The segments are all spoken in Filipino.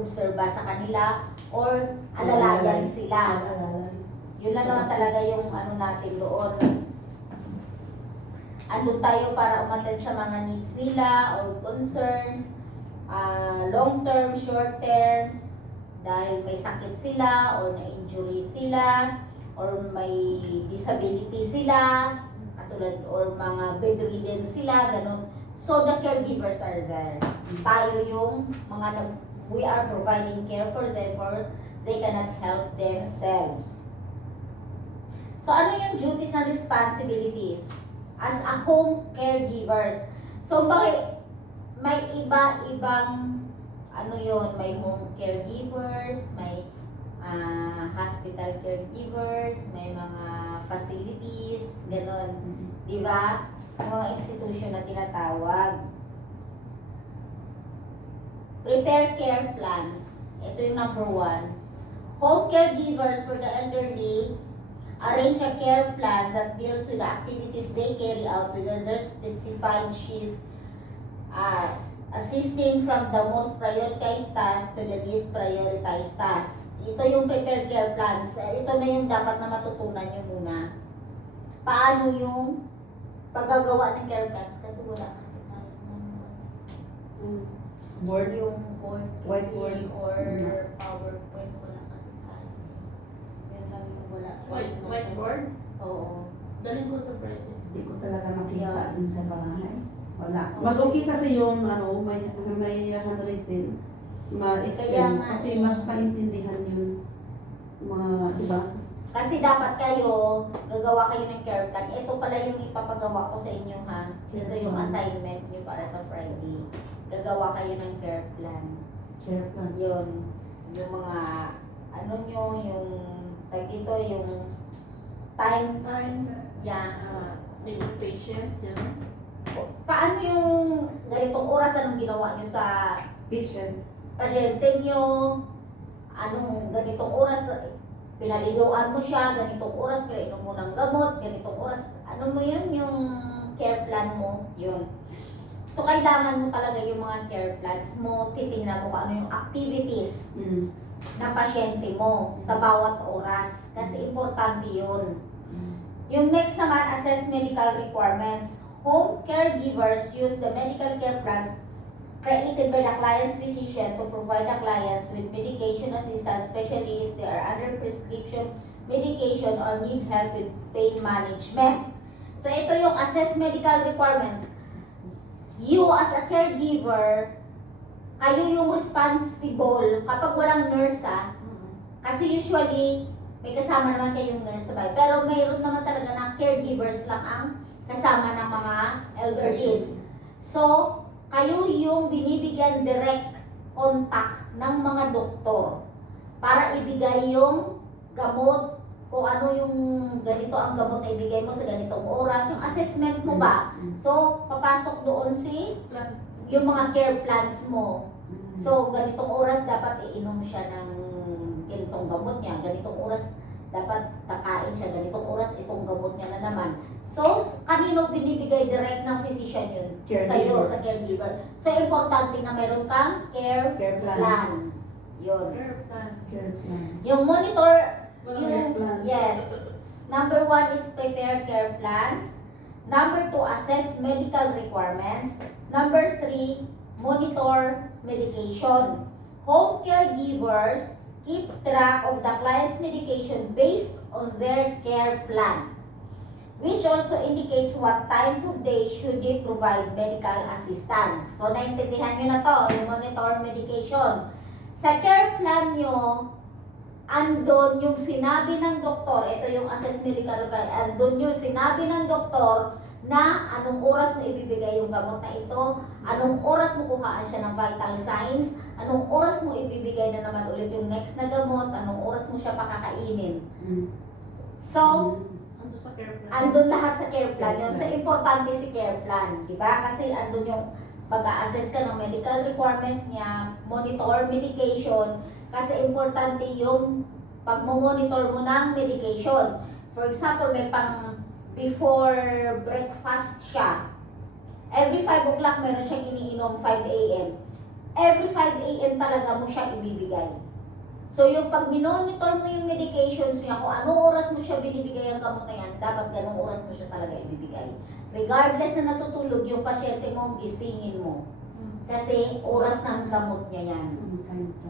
mag-obserba sa kanila or alalayan sila. Yun na naman talaga yung ano natin doon. Andun tayo para umattend sa mga needs nila or concerns, long term, short terms, dahil may sakit sila or na-injury sila or may disability sila, katulad or mga bedridden sila, ganun. So the caregivers are there. Tayo yung mga we are providing care for them for they cannot help themselves. So ano yung duties and responsibilities as a home caregivers? So may iba-ibang ano yun, may home caregivers, may hospital caregivers, may mga facilities, gano'n. Di ba? Mga institution na tinatawag. Prepare care plans. Ito yung number 1. Home caregivers for the elderly arrange a care plan that deals with the activities they carry out within their specified shift, assisting from the most prioritized task to the least prioritized task. Ito yung prepared care plans. Ito na yung dapat na matutunan nyo muna. Paano yung paggagawa ng care plans? Kasi wala kasi tayo. Board? Yung board kasi Whiteboard. or PowerPoint, wala kasi tayo. Yun lang yung wala. Whiteboard? Oo. Daling ko sa Friday. Hindi ko talaga makita din sa bahay. Wala. Okay. Mas okay kasi yung ano, may handwritten. Kaya Ma-explain nga kasi eh. mas paintindihan yung mga, di ba? Kasi dapat kayo, gagawa kayo ng care plan. Ito pala yung ipapagawa ko sa inyo ha. Ito yung assignment nyo para sa Friday. Gagawa kayo ng care plan. Care plan. Yun. Yung mga, ano nyo, yung, tag dito, yung time, yeah. Maybe patient, yan. Paano yung ganitong oras, anong ginawa nyo sa Patient. pasyente nyo? Anong ganitong oras, pinaliguan mo siya, ganitong oras, pinainom mo ng gamot, ganitong oras, ano mo yun, yung care plan mo, yun. So, kailangan mo talaga yung mga care plans mo, titingnan mo kung ano yung activities na pasyente mo sa bawat oras, kasi importante yun. Yung next naman, assess medical requirements. Home caregivers use the medical care plans created by the client's physician to provide the clients with medication assistance, especially if they are under prescription medication or need help with pain management. So ito yung assess medical requirements. You as a caregiver, kayo yung responsible kapag walang nurse kasi usually may kasama naman kayong nurse sa bahay. Pero mayroon naman talaga na caregivers lang ang kasama ng mga elderlies. So, kayo yung binibigyan direct contact ng mga doktor para ibigay yung gamot, kung ano yung ganito ang gamot na ibigay mo sa ganitong oras, yung assessment mo ba? So, papasok doon yung mga care plans mo. So, ganitong oras dapat iinom siya ng ganitong gamot niya, ganitong oras dapat kakain siya, ganitong oras itong gamot niya na naman. So, kanino binibigay direct ng physician yun? Sa'yo, sa caregiver. So, importante na meron kang care plan. Yun. Care plan. Care plan. Yung monitor, Care plan. yes. Number 1 is prepare care plans. Number 2, assess medical requirements. Number 3, monitor medication. Home caregivers keep track of the client's medication based on their care plan, which also indicates what times of day should they provide medical assistance. So, naintindihan nyo na to, yung monitor medication. Sa care plan nyo, andun yung sinabi ng doktor, ito yung assess medical requirement, andun yung sinabi ng doktor na anong oras mo ibibigay yung gamot na ito, anong oras mo kuhaan siya ng vital signs, anong oras mo ibibigay na naman ulit yung next na gamot, anong oras mo siya pakakainin. So, Ando sa care plan. andun lahat sa care plan yun. So, importante si care plan, di ba? Kasi andun yung pag-a-assess ka ng medical requirements niya, monitor medication, kasi importante yung pag-monitor mo ng medications. For example, may pang before breakfast siya. Every 5 o'clock meron siyang iniinom 5 a.m. every 5 a.m. talaga mo siya ibibigay. So yung pag minonitor mo yung medications niya, kung anong oras mo siya binibigay ang gamot na yan, dapat ganong oras mo siya talaga ibibigay. Regardless na natutulog yung pasyente mo, gisingin mo. Kasi oras ng gamot niya yan.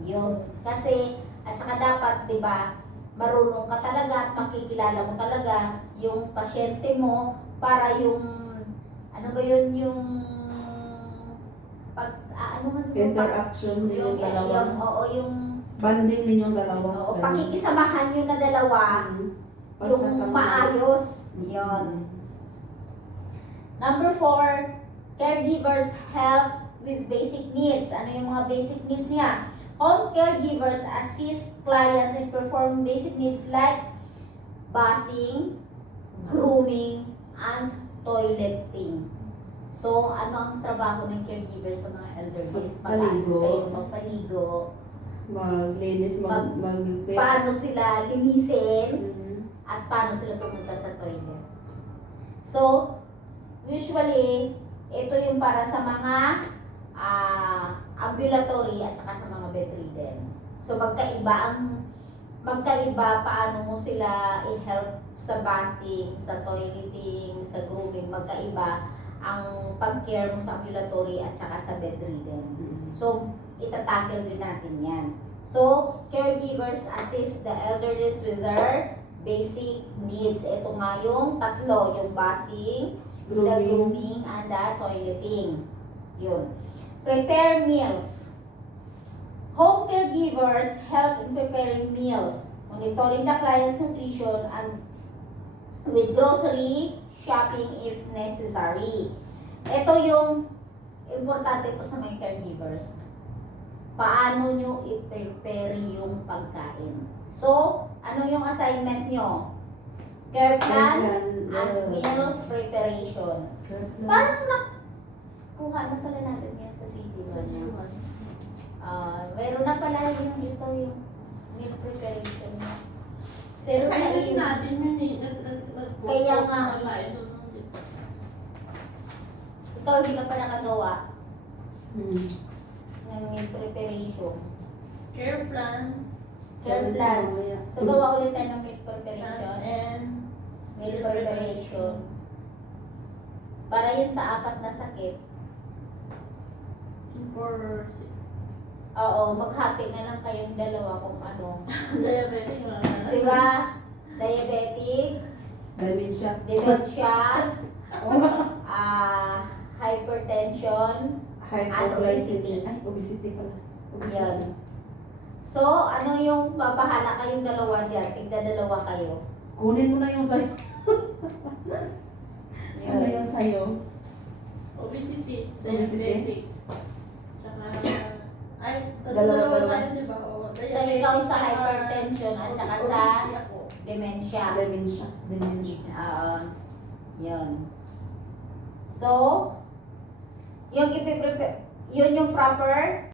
Yun. Kasi, at saka dapat, di ba, marunong ka talaga at makikilala mo talaga yung pasyente mo para yung, ano ba yun, yung pag, ano man yung Interaction ninyong dalawa. Oo, yung Banding ninyong dalawa. oo, pakikisamahan nyo na dalawa, yung maayos. Yun. Number 4, caregivers help with basic needs. Ano yung mga basic needs niya? Home caregivers assist clients in performing basic needs like bathing, grooming, and toileting. So, ano ang trabaho ng caregivers sa mga elderly? Mag-assist kayo, magpaligo, Maglinis, paano sila linisin, Mhm. at paano sila pumunta sa toilet. So, usually, ito yung para sa mga ambulatory at saka sa mga bedridden. So, magkaiba paano mo sila i-help sa bathing, sa toileting, sa grooming, magkaiba ang pag-care mo sa ambulatory at saka sa bedridden. Mhm. So, itatackle din natin yan. So, caregivers assist the elderly with their basic needs. Ito nga yung tatlo, yung bathing, the grooming, and the toileting. Yun. Prepare meals. Home caregivers help in preparing meals, monitoring the client's nutrition, and with grocery shopping if necessary. Ito yung importante ito sa mga caregivers. Paano nyo i-prepare yung pagkain. So, ano yung assignment nyo? Care plans and meal preparation. Parang nakuha na pala natin yan sa Sa CG1. new one. Meron na pala yung dito yung meal preparation. Pero Sa sa init natin yun eh. Kaya nga eh. tayo doon. ito hindi ka pa nakagawa Mhm. ng meal preparation. Care plan, Care plans. So, gawa ulit tayo ng meal plans preparation. and Meal preparation. Para yun sa 4 na sakit. for Oo, maghati na lang kayong dalawa kung ano. diabetic wala na. Diba? Diabetic, Dementia. dementia, hypertension, Hypoglycemia. Ay, obesity pala. yan. So, ano yung papahala kayong dalawa dyan? Tigda-dalawa kayo. Kunin mo na yung sayo. Ano Yun. yung sayo? Obesity, Obesity? diabetic. Tsaka, ay, Dalawa. dalawa tayo, di ba? Oo, So, ikaw sa tsaka hypertension at saka sa obesity ako. dementia. Dementia. Dementia. Yun. So, yung ipiprepare, yun yung proper